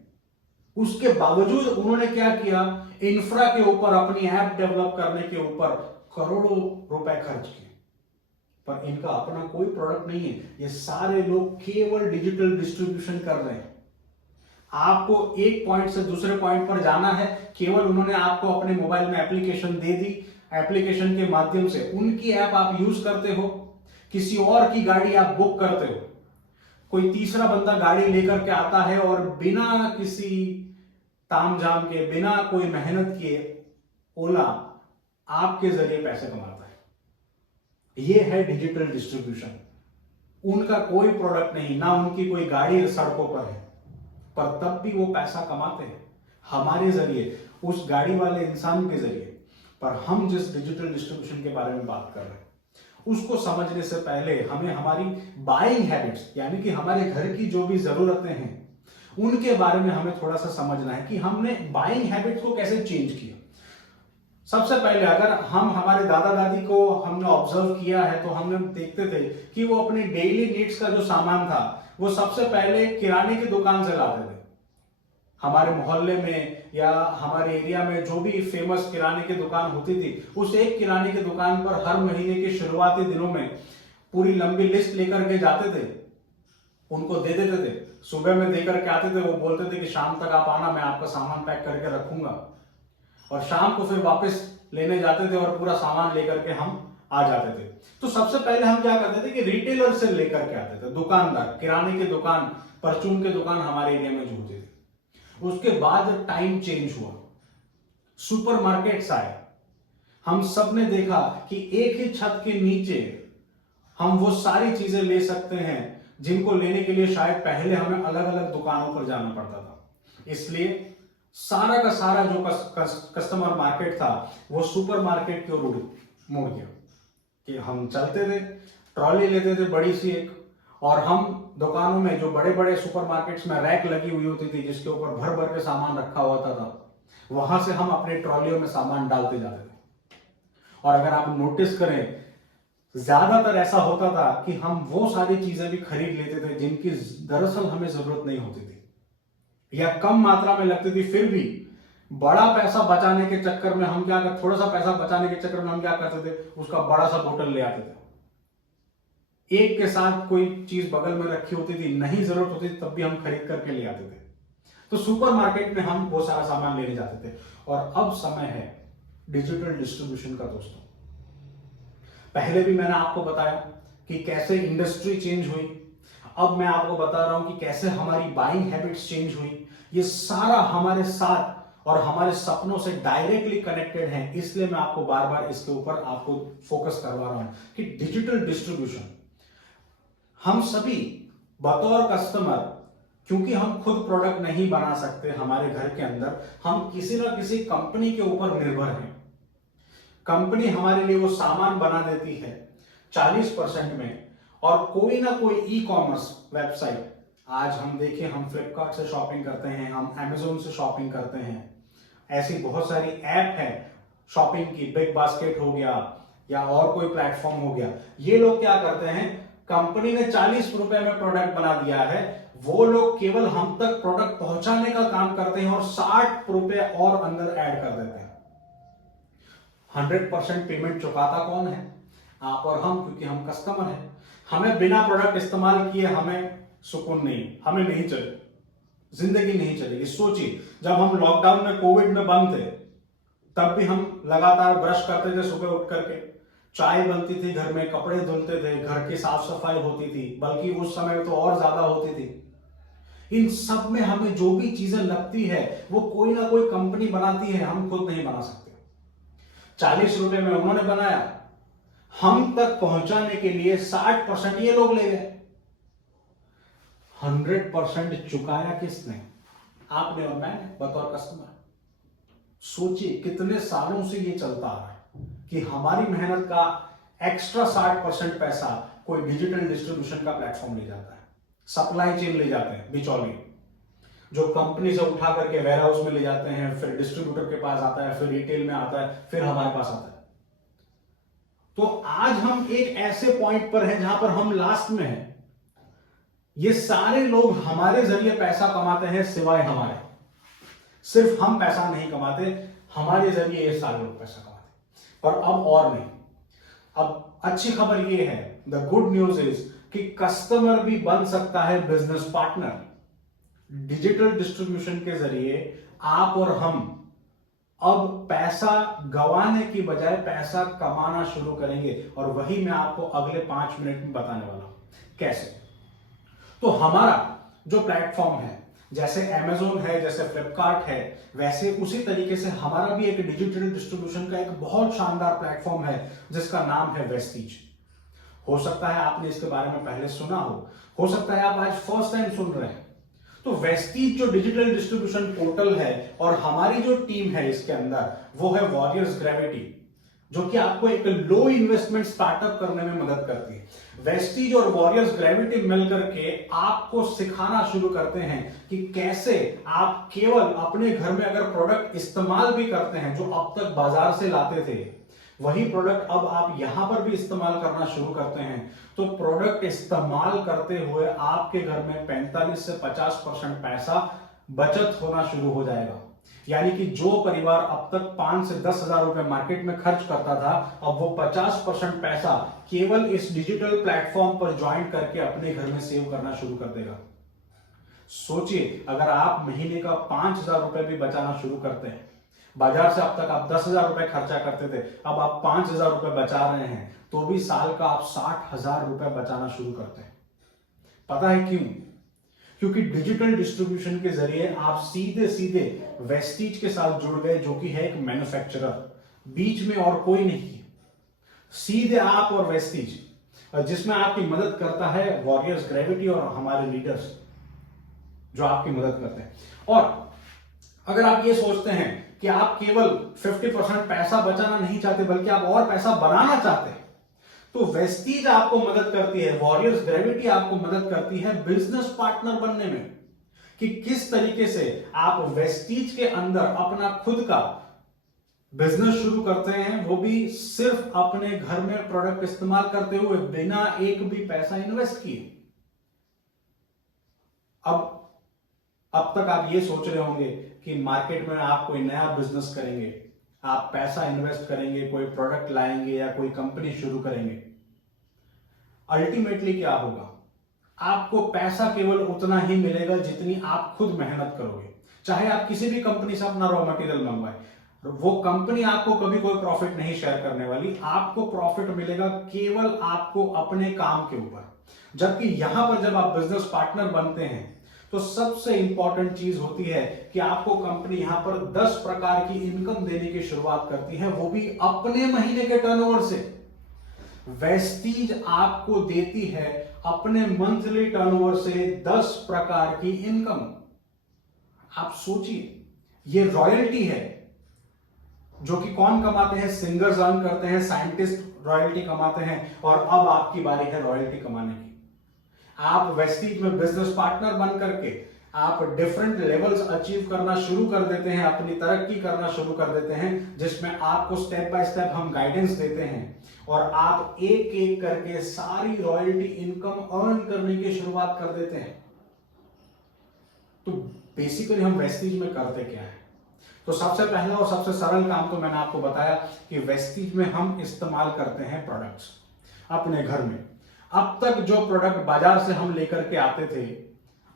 उसके बावजूद उन्होंने क्या किया, इंफ्रा के ऊपर, अपनी ऐप डेवलप करने के ऊपर करोड़ों रुपए खर्च किए। पर इनका अपना कोई प्रोडक्ट नहीं है। ये सारे लोग केवल डिजिटल डिस्ट्रीब्यूशन कर रहे हैं। आपको एक पॉइंट से दूसरे पॉइंट पर जाना है, केवल उन्होंने आपको अपने मोबाइल में एप्लीकेशन दे दी, एप्लीकेशन के माध्यम से उनकी ऐप आप यूज करते हो, किसी और की गाड़ी आप बुक करते हो, कोई तीसरा बंदा गाड़ी लेकर के आता है और बिना किसी तामझाम के, बिना कोई मेहनत किए ओला आपके जरिए पैसे कमाता है। यह है डिजिटल डिस्ट्रीब्यूशन। उनका कोई प्रोडक्ट नहीं, ना उनकी कोई गाड़ी सड़कों पर है, पर तब भी वो पैसा कमाते हैं हमारे जरिए, उस गाड़ी वाले इंसान के जरिए। पर हम जिस डिजिटल डिस्ट्रीब्यूशन के बारे में बात कर रहे हैं, उसको समझने से पहले हमें हमारी बाइंग हैबिट्स, यानी कि हमारे घर की जो भी जरूरतें हैं, उनके बारे में हमें थोड़ा सा समझना है कि हमने बाइंग हैबिट्स को कैसे चेंज किया। सबसे पहले अगर हम हमारे दादा दादी को हमने ऑब्जर्व किया है तो हमने देखते थे कि वो अपने डेली नीड्स का जो सामान था वो सबसे पहले किराने की दुकान से लाते थे। हमारे मोहल्ले में या हमारे एरिया में जो भी फेमस किराने की दुकान होती थी, उस एक किराने की दुकान पर हर महीने के शुरुआती दिनों में पूरी लंबी लिस्ट लेकर के जाते थे, उनको दे देते थे। सुबह में देकर के आते थे, वो बोलते थे कि शाम तक आप आना, मैं आपका सामान पैक करके रखूंगा। और शाम को फिर वापस लेने जाते थे और पूरा सामान लेकर के हम आ जाते थे। तो सबसे पहले हम क्या करते थे कि रिटेलर से लेकर के आते थे, दुकानदार, किराने की दुकान, परचून की दुकान हमारे एरिया में जो होती थी। उसके बाद टाइम चेंज हुआ, सुपरमार्केट्स आए। हम सब ने देखा कि एक ही छत के नीचे हम वो सारी चीजें ले सकते हैं जिनको लेने के लिए शायद पहले हमें अलग अलग दुकानों पर जाना पड़ता था। इसलिए सारा का सारा जो कस्टमर मार्केट था वो सुपरमार्केट की ओर मुड़ गया कि हम चलते थे, ट्रॉली लेते थे बड़ी सी एक, और हम दुकानों में, जो बड़े बड़े सुपरमार्केट्स में रैक लगी हुई होती थी जिसके ऊपर भर भर के सामान रखा होता था, वहां से हम अपने ट्रॉलियों में सामान डालते जाते थे। और अगर आप नोटिस करें, ज्यादातर ऐसा होता था कि हम वो सारी चीजें भी खरीद लेते थे जिनकी दरअसल हमें जरूरत नहीं होती थी या कम मात्रा में लगती थी। फिर भी बड़ा पैसा बचाने के चक्कर में हम क्या करते, थोड़ा सा पैसा बचाने के चक्कर में हम क्या करते थे, उसका बड़ा सा बोतल ले आते थे। एक के साथ कोई चीज बगल में रखी होती थी, नहीं जरूरत होती थी तब भी हम खरीद करके ले आते थे। तो सुपरमार्केट में हम वो सारा सामान लेने जाते थे। और अब समय है डिजिटल डिस्ट्रीब्यूशन का। दोस्तों, पहले भी मैंने आपको बताया कि कैसे इंडस्ट्री चेंज हुई, अब मैं आपको बता रहा हूं कि कैसे हमारी बाइंग हैबिट्स चेंज हुई। ये सारा हमारे साथ और हमारे सपनों से डायरेक्टली कनेक्टेड है। इसलिए मैं आपको बार बार इसके ऊपर आपको फोकस करवा रहा हूं कि डिजिटल डिस्ट्रीब्यूशन, हम सभी बतौर कस्टमर, क्योंकि हम खुद प्रोडक्ट नहीं बना सकते हमारे घर के अंदर, हम किसी ना किसी कंपनी के ऊपर निर्भर हैं। कंपनी हमारे लिए वो सामान बना देती है 40% में, और कोई ना कोई ई कॉमर्स वेबसाइट, आज हम देखें, हम फ्लिपकार्ट से शॉपिंग करते हैं, हम अमेजोन से शॉपिंग करते हैं, ऐसी बहुत सारी ऐप है शॉपिंग की, बिग बास्केट हो गया या और कोई प्लेटफॉर्म हो गया। ये लोग क्या करते हैं, कंपनी ने 40 रुपए में प्रोडक्ट बना दिया है, वो लोग केवल हम तक प्रोडक्ट पहुंचाने का काम करते हैं और 60 रुपए और अंदर ऐड कर देते हैं। 100% पेमेंट चुकाता कौन है? आप और हम, क्योंकि हम कस्टमर हैं। हमें बिना प्रोडक्ट इस्तेमाल किए हमें सुकून नहीं, हमें नहीं चले, जिंदगी नहीं चलेगी। सोचिए, जब हम लॉकडाउन में कोविड में बंद थे, तब भी हम लगातार ब्रश करते थे, सुबह उठ करके चाय बनती थी घर में, कपड़े धुलते थे, घर की साफ सफाई होती थी, बल्कि उस समय तो और ज्यादा होती थी। इन सब में हमें जो भी चीजें लगती है वो कोई ना कोई कंपनी बनाती है, हम खुद नहीं बना सकते। 40 रुपए में उन्होंने बनाया, हम तक पहुंचाने के लिए 60% ये लोग ले गए। 100% चुकाया किसने? आपने और मैंने, बतौर कस्टमर। सोचिए कितने सालों से ये चलता आ रहा है कि हमारी मेहनत का एक्स्ट्रा 60% पैसा कोई डिजिटल डिस्ट्रीब्यूशन का प्लेटफॉर्म ले जाता है, सप्लाई चेन ले जाते हैं, बिचौली जो कंपनी से उठा करके वेयर हाउस में ले जाते हैं, फिर डिस्ट्रीब्यूटर के पास आता है, फिर रिटेल में आता है, फिर हमारे पास आता है। तो आज हम एक ऐसे पॉइंट पर हैं जहां पर हम लास्ट में हैं। ये सारे लोग हमारे जरिए पैसा कमाते हैं, सिवाय हमारे। सिर्फ हम पैसा नहीं कमाते, हमारे जरिए ये सारे लोग पैसा कमाते। पर अब और नहीं, अब अच्छी खबर ये है, द गुड न्यूज इज कि कस्टमर भी बन सकता है बिजनेस पार्टनर। डिजिटल डिस्ट्रीब्यूशन के जरिए आप और हम अब पैसा गंवाने की बजाय पैसा कमाना शुरू करेंगे, और वही मैं आपको अगले 5 मिनट में बताने वाला हूं कैसे। तो हमारा जो प्लेटफॉर्म है, जैसे Amazon है, जैसे फ्लिपकार्ट है, वैसे उसी तरीके से हमारा भी एक डिजिटल डिस्ट्रीब्यूशन का एक बहुत शानदार प्लेटफॉर्म है जिसका नाम है वेस्टीज। हो सकता है आपने इसके बारे में पहले सुना हो सकता है आप आज फर्स्ट टाइम सुन रहे हैं। तो वेस्टीज जो डिजिटल डिस्ट्रीब्यूशन पोर्टल है, और हमारी जो टीम है इसके अंदर, वो है वॉरियर्स ग्रेविटी, जो कि आपको एक लो इन्वेस्टमेंट स्टार्टअप करने में मदद करती है। वेस्टीज और वॉरियर्स ग्रेविटी मिलकर के आपको सिखाना शुरू करते हैं कि कैसे आप केवल अपने घर में अगर प्रोडक्ट इस्तेमाल भी करते हैं, जो अब तक बाजार से लाते थे, वही प्रोडक्ट अब आप यहां पर भी इस्तेमाल करना शुरू करते हैं, तो प्रोडक्ट इस्तेमाल करते हुए आपके घर में 45 से 50% पैसा बचत होना शुरू हो जाएगा। यानी कि जो परिवार अब तक 5 से 10 हजार रुपए मार्केट में खर्च करता था, अब वो 50% पैसा केवल इस डिजिटल प्लेटफॉर्म पर ज्वाइन करके अपने घर में सेव करना शुरू कर देगा। सोचिए, अगर आप महीने का 5,000 रुपए भी बचाना शुरू करते हैं, बाजार से अब तक आप 10,000 रुपए खर्चा करते थे, अब आप 5,000 रुपए बचा रहे हैं, तो भी साल का आप 60,000 रुपए बचाना शुरू करते हैं। पता है क्यों? क्योंकि डिजिटल डिस्ट्रीब्यूशन के जरिए आप सीधे सीधे वेस्टीज के साथ जुड़ गए, जो कि है एक मैन्युफैक्चरर, बीच में और कोई नहीं है, सीधे आप और वेस्टीज, जिसमें आपकी मदद करता है वॉरियर्स ग्रेविटी और हमारे लीडर्स जो आपकी मदद करते हैं। और अगर आप ये सोचते हैं कि आप केवल 50% पैसा बचाना नहीं चाहते, बल्कि आप और पैसा बनाना चाहते हैं, तो वेस्टीज आपको मदद करती है, वॉरियर्स ग्रेविटी आपको मदद करती है बिजनेस पार्टनर बनने में, कि किस तरीके से आप वेस्टीज के अंदर अपना खुद का बिजनेस शुरू करते हैं, वो भी सिर्फ अपने घर में प्रोडक्ट इस्तेमाल करते हुए, बिना एक भी पैसा इन्वेस्ट किए। अब तक आप ये सोच रहे होंगे कि मार्केट में आप कोई नया बिजनेस करेंगे, आप पैसा इन्वेस्ट करेंगे, कोई प्रोडक्ट लाएंगे या कोई कंपनी शुरू करेंगे। अल्टीमेटली क्या होगा? आपको पैसा केवल उतना ही मिलेगा जितनी आप खुद मेहनत करोगे। चाहे आप किसी भी कंपनी से अपना रॉ मटेरियल मंगवाएं, वो कंपनी आपको कभी कोई प्रॉफिट नहीं शेयर करने वाली। आपको प्रॉफिट मिलेगा केवल आपको अपने काम के ऊपर। जबकि यहां पर जब आप बिजनेस पार्टनर बनते हैं, तो सबसे इंपॉर्टेंट चीज होती है कि आपको कंपनी यहां पर 10 प्रकार की इनकम देने की शुरुआत करती है, वो भी अपने महीने के टर्नओवर से। वेस्टीज आपको देती है अपने मंथली टर्नओवर से 10 प्रकार की इनकम। आप सोचिए, ये रॉयल्टी है जो कि कौन कमाते हैं? सिंगर्स अर्न करते हैं, साइंटिस्ट रॉयल्टी कमाते हैं, और अब आपकी बारी है रॉयल्टी कमाने की। आप वेस्टीज में बिजनेस पार्टनर बन करके आप डिफरेंट लेवल्स अचीव करना शुरू कर देते हैं, अपनी तरक्की करना शुरू कर देते हैं, जिसमें आपको स्टेप बाय स्टेप हम गाइडेंस देते हैं और आप एक एक करके सारी रॉयल्टी इनकम अर्न करने की शुरुआत कर देते हैं। तो बेसिकली हम वेस्टीज में करते क्या है? तो सबसे पहला और सबसे सरल काम तो मैंने आपको बताया कि वेस्टीज में हम इस्तेमाल करते हैं प्रोडक्ट्स अपने घर में। अब तक जो प्रोडक्ट बाजार से हम लेकर के आते थे,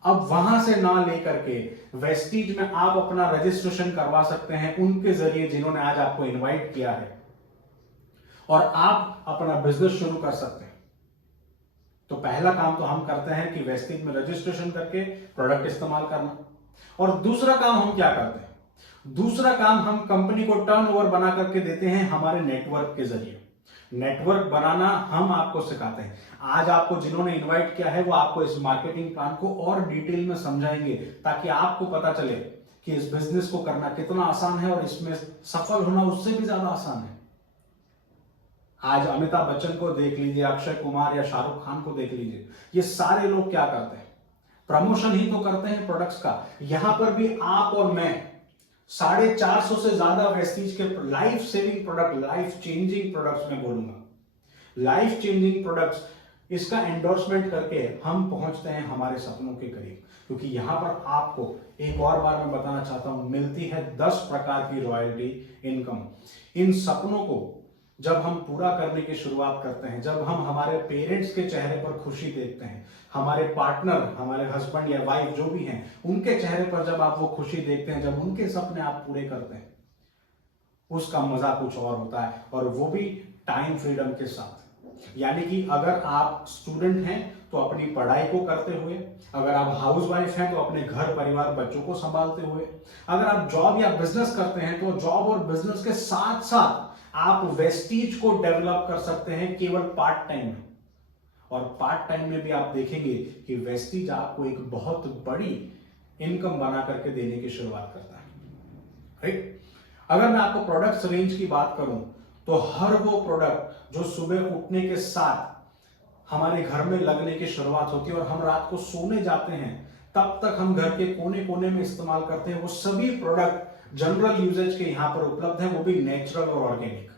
अब वहां से ना लेकर के वेस्टीज में आप अपना रजिस्ट्रेशन करवा सकते हैं उनके जरिए जिन्होंने आज आपको इनवाइट किया है, और आप अपना बिजनेस शुरू कर सकते हैं। तो पहला काम तो हम करते हैं कि वेस्टीज में रजिस्ट्रेशन करके प्रोडक्ट इस्तेमाल करना। और दूसरा काम हम क्या करते हैं? दूसरा काम हम कंपनी को टर्नओवर बना करके देते हैं हमारे नेटवर्क के जरिए। नेटवर्क बनाना हम आपको सिखाते हैं। आज आपको जिन्होंने इनवाइट किया है वो आपको इस मार्केटिंग प्लान को और डिटेल में समझाएंगे, ताकि आपको पता चले कि इस बिजनेस को करना कितना आसान है और इसमें सफल होना उससे भी ज्यादा आसान है। आज अमिताभ बच्चन को देख लीजिए, अक्षय कुमार या शाहरुख खान को देख लीजिए, ये सारे लोग क्या करते हैं? प्रमोशन ही तो करते हैं प्रोडक्ट्स का। यहां पर भी आप और मैं 450 से ज्यादा वेस्टीज के life saving product, life changing products में बोलूंगा, लाइफ चेंजिंग प्रोडक्ट्स, इसका एंडोर्समेंट करके हम पहुंचते हैं हमारे सपनों के करीब। क्योंकि यहां पर आपको एक और बार मैं बताना चाहता हूं, मिलती है 10 प्रकार की रॉयल्टी इनकम। इन सपनों को जब हम पूरा करने की शुरुआत करते हैं, जब हम हमारे पेरेंट्स के चेहरे पर खुशी देखते हैं, हमारे पार्टनर, हमारे हस्बैंड या वाइफ जो भी हैं, उनके चेहरे पर जब आप वो खुशी देखते हैं, जब उनके सपने आप पूरे करते हैं, उसका मजा कुछ और होता है, और वो भी टाइम फ्रीडम के साथ। यानी कि अगर आप स्टूडेंट हैं तो अपनी पढ़ाई को करते हुए, अगर आप हाउसवाइफ हैं तो अपने घर परिवार बच्चों को संभालते हुए, अगर आप जॉब या बिजनेस करते हैं तो जॉब और बिजनेस के साथ साथ आप वेस्टीज को डेवलप कर सकते हैं केवल पार्ट टाइम में। और पार्ट टाइम में भी आप देखेंगे कि वेस्टीज आपको एक बहुत बड़ी इनकम बना करके देने की शुरुआत करता है, राइट? अगर मैं आपको प्रोडक्ट्स रेंज की बात करूं तो हर वो प्रोडक्ट जो सुबह उठने के साथ हमारे घर में लगने की शुरुआत होती है और हम रात को सोने जाते हैं तब तक हम घर के कोने कोने में इस्तेमाल करते हैं, वो सभी प्रोडक्ट जनरल यूजेज के यहां पर उपलब्ध है, वो भी नेचुरल और ऑर्गेनिक,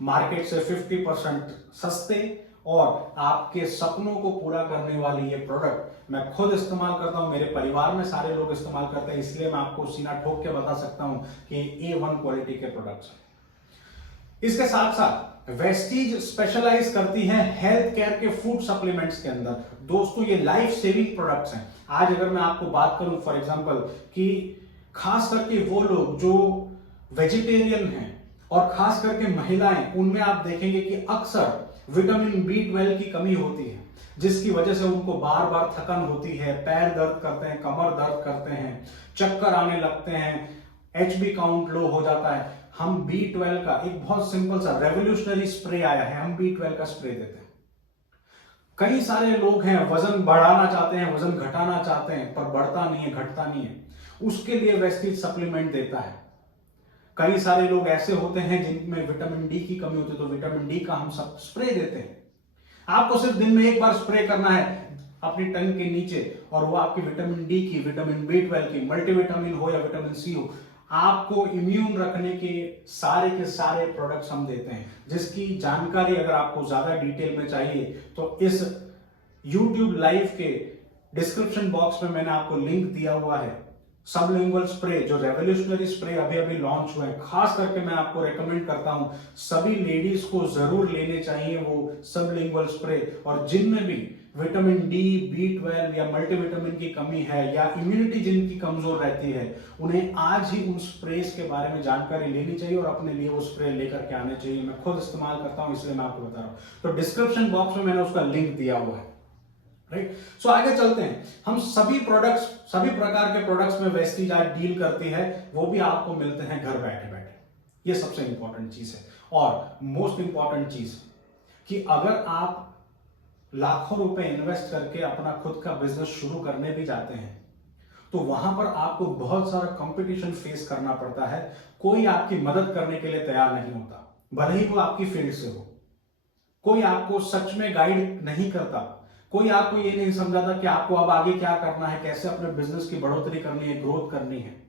मार्केट से 50% सस्ते, और आपके सपनों को पूरा करने वाली ये प्रोडक्ट मैं खुद इस्तेमाल करता हूं, मेरे परिवार में सारे लोग इस्तेमाल करते हैं, इसलिए मैं आपको सीना ठोक के बता सकता हूं कि A1 क्वालिटी के प्रोडक्ट्स हैं। इसके साथ साथ वेस्टीज स्पेशलाइज करती है हेल्थ केयर के फूड सप्लीमेंट्स के अंदर। दोस्तों ये लाइफ सेविंग प्रोडक्ट्स हैं। आज अगर मैं आपको बात करूं फॉर एग्जांपल कि खास करके वो लोग जो वेजिटेरियन हैं और खास करके महिलाएं, उनमें आप देखेंगे कि अक्सर विटामिन B12 की कमी होती है, जिसकी वजह से उनको बार बार थकन होती है, पैर दर्द करते हैं, कमर दर्द करते हैं, चक्कर आने लगते हैं, HB काउंट लो हो जाता है। हम B12 का एक बहुत सिंपल सा रेवोल्यूशनरी स्प्रे आया है, हम B12 का स्प्रे देते हैं। कई सारे लोग हैं वजन बढ़ाना चाहते हैं, वजन घटाना चाहते हैं, पर बढ़ता नहीं है, घटता नहीं है, उसके लिए वेस्टीज सप्लीमेंट देता है। कई सारे लोग ऐसे होते हैं जिनमें विटामिन D की कमी होती है, तो विटामिन D का हम सब स्प्रे देते हैं। आपको सिर्फ दिन में एक बार स्प्रे करना है अपनी टंग के नीचे, और वो आपकी विटामिन D की, विटामिन B12 की, मल्टीविटामिन हो या विटामिन C हो, आपको इम्यून रखने के सारे प्रोडक्ट्स हम देते हैं, जिसकी जानकारी अगर आपको ज्यादा डिटेल में चाहिए तो इस YouTube लाइव के डिस्क्रिप्शन बॉक्स में मैंने आपको लिंक दिया हुआ है। सबलिंगुअल स्प्रे जो रेवोल्यूशनरी स्प्रे अभी अभी लॉन्च हुए हैं, खास करके मैं आपको रेकमेंड करता हूं सभी लेडीज को जरूर लेने चाहिए वो सबलिंगुअल स्प्रे। और जिनमें भी विटामिन D, B12 या मल्टीविटामिन की कमी है या इम्यूनिटी जिनकी कमजोर रहती है, उन्हें आज ही उन स्प्रेस के बारे में जानकारी लेनी चाहिए और अपने लिए वो स्प्रे लेकर के आने चाहिए। मैं खुद इस्तेमाल करता हूं, इसलिए मैं आपको बता रहा हूं। तो डिस्क्रिप्शन बॉक्स में मैंने उसका लिंक दिया हुआ है, राइट? सो आगे चलते हैं। हम सभी प्रोडक्ट्स, सभी प्रकार के प्रोडक्ट्स में वेस्टीज आज डील करती है, वो भी आपको मिलते हैं घर बैठे बैठे। ये सबसे इंपॉर्टेंट चीज है। और मोस्ट इंपॉर्टेंट चीज कि अगर आप लाखों रुपए इन्वेस्ट करके अपना खुद का बिजनेस शुरू करने भी जाते हैं तो वहां पर आपको बहुत सारा कंपटीशन फेस करना पड़ता है। कोई आपकी मदद करने के लिए तैयार नहीं होता, भले ही वो आपकी फील्ड से हो। कोई आपको सच में गाइड नहीं करता, कोई आपको ये नहीं समझाता कि आपको अब आगे क्या करना है, कैसे अपने बिजनेस की बढ़ोतरी करनी है, ग्रोथ करनी है।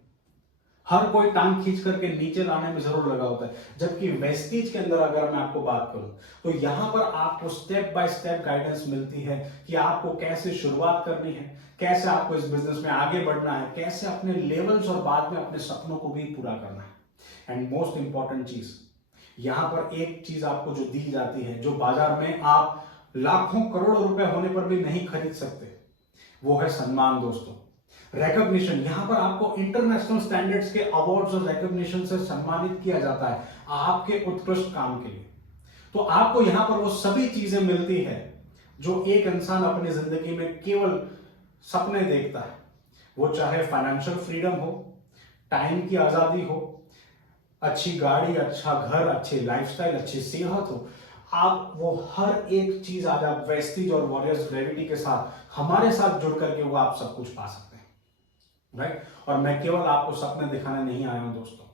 हर कोई टांग खींच करके नीचे लाने में जरूर लगा होता है। जबकि वेस्टीज के अंदर अगर मैं आपको बात करूं तो यहां पर आपको स्टेप बाय स्टेप गाइडेंस मिलती है कि आपको कैसे शुरुआत करनी है, कैसे आपको इस बिजनेस में आगे बढ़ना है, कैसे अपने लेवल्स और बाद में अपने सपनों को भी पूरा करना है। एंड मोस्ट इंपॉर्टेंट चीज, यहां पर एक चीज आपको जो दी जाती है, जो बाजार में आप लाखों करोड़ों रुपए होने पर भी नहीं खरीद सकते, वो है सम्मान दोस्तों, रिकॉग्निशन। यहां पर आपको इंटरनेशनल स्टैंडर्ड्स के अवार्ड्स और रिकॉग्निशन से सम्मानित किया जाता है आपके उत्कृष्ट काम के लिए। तो आपको यहां पर वो सभी चीजें मिलती है जो एक इंसान अपनी जिंदगी में केवल सपने देखता है। वो चाहे फाइनेंशियल फ्रीडम हो, टाइम की आजादी हो, अच्छी गाड़ी, अच्छा घर, अच्छी लाइफस्टाइल, अच्छी सेहत हो, आप वो हर एक चीज आज आप वेस्टीज और वॉरियर्स ग्रेविटी के साथ हमारे साथ जुड़ करके वो आप सब कुछ पा सकते हैं, राइट। और मैं केवल आपको सपने दिखाने नहीं आया हूं दोस्तों,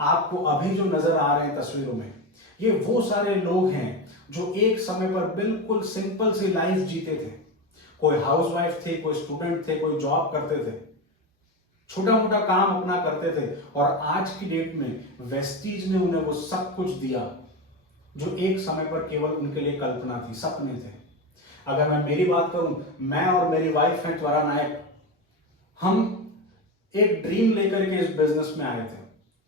आपको अभी जो नजर आ रहे हैं तस्वीरों में, ये वो सारे लोग हैं जो एक समय पर बिल्कुल सिंपल सी लाइफ जीते थे। कोई हाउसवाइफ थे, कोई स्टूडेंट थे, कोई जॉब करते थे, छोटा मोटा काम अपना करते थे, और आज की डेट में वेस्टीज ने उन्हें वो सब कुछ दिया जो एक समय पर केवल उनके लिए कल्पना थी, सपने थे। अगर मैं मेरी बात करूं, मैं और मेरी वाइफ हैं त्वरा नायक, हम एक ड्रीम लेकर के इस बिजनेस में आए थे।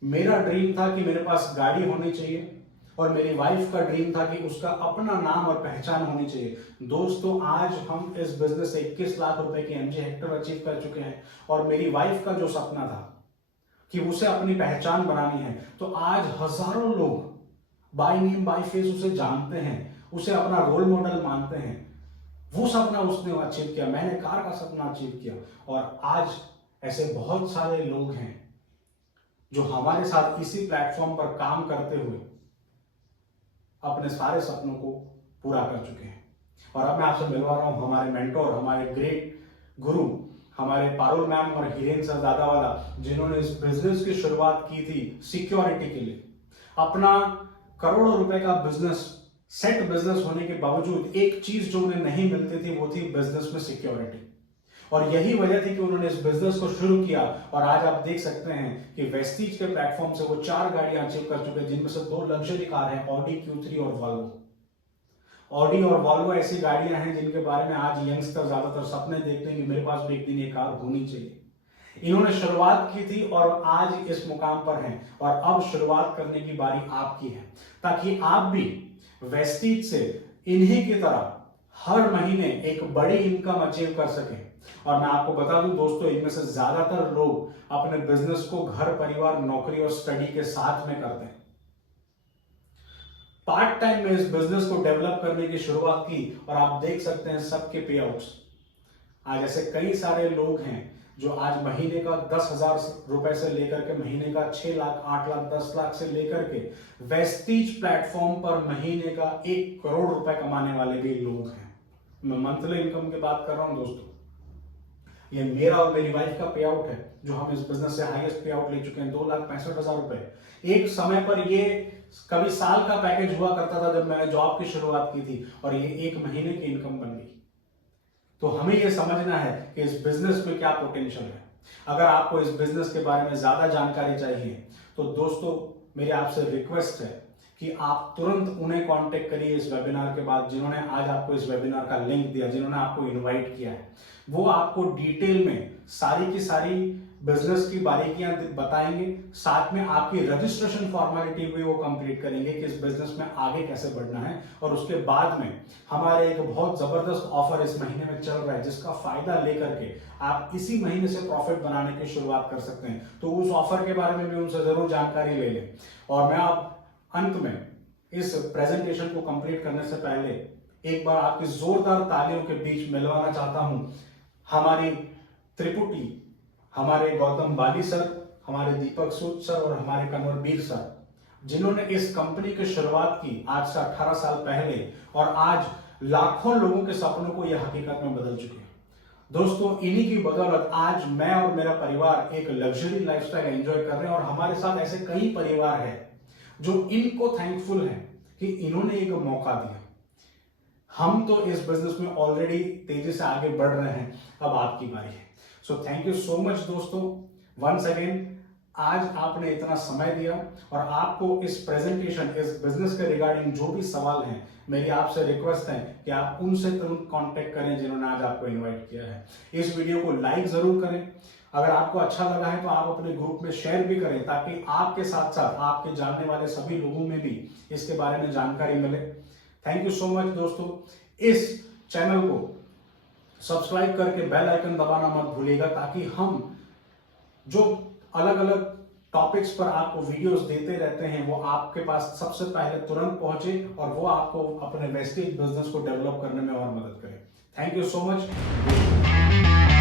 मेरा ड्रीम था कि मेरे पास गाड़ी होनी चाहिए, और मेरी वाइफ का ड्रीम था कि उसका अपना नाम और पहचान होनी चाहिए। दोस्तों, आज हम इस बिजनेस से 21 लाख रुपए की एमजी हेक्टर अचीव कर चुके हैं, और मेरी वाइफ का जो सपना था कि उसे अपनी पहचान बनानी है, तो आज हजारों लोग बाय नेम बाय फेस उसे जानते हैं, उसे अपना रोल मॉडल मानते हैं। वो सपना उसने अचीव किया, मैंने कार का सपना अचीव किया, और आज ऐसे बहुत सारे लोग हैं जो हमारे साथ इसी प्लेटफॉर्म पर काम करते हुए अपने सारे सपनों को पूरा कर चुके हैं। और अब मैं आपसे मिलवा रहा हूं हमारे मेंटोर, हमारे ग्रेट गुरु, हमारे पारुल मैम और हिरेन सर दादावाला, जिन्होंने इस बिजनेस की शुरुआत की थी सिक्योरिटी के लिए। अपना करोड़ों रुपए का बिजनेस, सेट बिजनेस होने के बावजूद एक चीज जो उन्हें नहीं मिलती थी वो थी बिजनेस में सिक्योरिटी। और यही वजह थी कि उन्होंने इस बिजनेस को शुरू किया, और आज आप देख सकते हैं कि वेस्टीज के प्लेटफॉर्म से वो 4 गाड़ियां अचीव कर चुके हैं, जिनमें से 2 लग्जरी कार हैं, ऑडी Q3 और वॉल्वो। ऑडी और वॉल्वो ऐसी गाड़ियां हैं जिनके बारे में आज यंगस्टर ज्यादातर सपने देखते हैं कि मेरे पास भी एक दिन ये कार होनी चाहिए। इन्होंने शुरुआत की थी और आज इस मुकाम पर हैं, और अब शुरुआत करने की बारी आपकी है, ताकि आप भी वेस्टीज से इन्हीं की तरह हर महीने एक बड़ी इनकम अचीव कर सकें। और मैं आपको बता दूं दोस्तों, इनमें से ज्यादातर लोग अपने बिजनेस को घर, परिवार, नौकरी और स्टडी के साथ में करते हैं। पार्ट टाइम में इस बिजनेस को डेवलप करने की शुरुआत की, और आप देख सकते हैं सबके पे आउट्स। आज ऐसे कई सारे लोग हैं जो आज महीने का 10,000 रुपए से लेकर के महीने का 6 लाख, 8 लाख, 10 लाख से लेकर के वेस्टीज प्लेटफॉर्म पर महीने का 1 करोड़ रुपए कमाने वाले भी लोग हैं। मैं मंथली इनकम की बात कर रहा हूं दोस्तों। ये मेरा और मेरी वाइफ का पे आउट है, जो हम इस बिजनेस से हाईएस्ट पे आउट ले चुके हैं, 2,65,000 रुपए। एक समय पर ये कभी साल का पैकेज हुआ करता था जब मैंने जॉब की शुरुआत की थी, और ये 1 महीने की इनकम बन गई। तो हमें यह समझना है कि इस बिजनेस में क्या पोटेंशियल है। अगर आपको इस बिजनेस के बारे में ज्यादा जानकारी चाहिए तो दोस्तों, मेरी आपसे रिक्वेस्ट है कि आप तुरंत उन्हें कांटेक्ट करिए इस वेबिनार के बाद, जिन्होंने आज आपको इस वेबिनार का लिंक दिया, जिन्होंने आपको इनवाइट किया है। वो आपको डिटेल में सारी की सारी बिजनेस की बारीकियां बताएंगे, साथ में आपकी रजिस्ट्रेशन फॉर्मेलिटी भी वो कंप्लीट करेंगे कि इस बिजनेस में आगे कैसे बढ़ना है। और उसके बाद में हमारे एक बहुत जबरदस्त ऑफर इस महीने में चल रहा है, जिसका फायदा लेकर के आप इसी महीने से प्रॉफिट बनाने की शुरुआत कर सकते हैं। तो उस ऑफर के बारे में भी उनसे जरूर जानकारी ले लें। और मैं आप अंत में इस प्रेजेंटेशन को कंप्लीट करने से पहले एक बार आपकी जोरदार तालियों के बीच मिलवाना चाहता हूं हमारी त्रिपुटी, हमारे गौतम बाली सर, हमारे दीपक सूद सर और हमारे कन्वरबीर सर, जिन्होंने इस कंपनी की शुरुआत की आज से 18 साल पहले, और आज लाखों लोगों के सपनों को यह हकीकत में बदल चुके हैं। दोस्तों, इन्हीं की बदौलत आज मैं और मेरा परिवार एक लग्जरी लाइफस्टाइल एंजॉय कर रहे हैं, और हमारे साथ ऐसे कई परिवार हैं जो इनको थैंकफुल हैं कि इन्होंने एक मौका दिया। हम तो इस बिजनेस में ऑलरेडी तेजी से आगे बढ़ रहे हैं, अब आपकी बारी है। So thank you so much दोस्तों, वंस अगेन आज आपने इतना समय दिया, और आपको इस प्रेजेंटेशन, इस बिजनेस के रिगार्डिंग जो भी सवाल हैं, मेरी आपसे रिक्वेस्ट है कि आप उनसे तुरंत कांटेक्ट करें जिन्होंने आज आपको इनवाइट किया है। इस वीडियो को लाइक जरूर करें, अगर आपको अच्छा लगा है तो आप अपने ग्रुप में शेयर भी करें, ताकि आपके साथ साथ आपके जानने वाले सभी लोगों में भी इसके बारे में जानकारी मिले। थैंक यू सो मच दोस्तों। इस चैनल को सब्सक्राइब करके बेल आइकन दबाना मत भूलिएगा, ताकि हम जो अलग अलग टॉपिक्स पर आपको वीडियोस देते रहते हैं वो आपके पास सबसे पहले तुरंत पहुंचे, और वो आपको अपने वेस्टेज बिजनेस को डेवलप करने में और मदद करे। Thank you so much.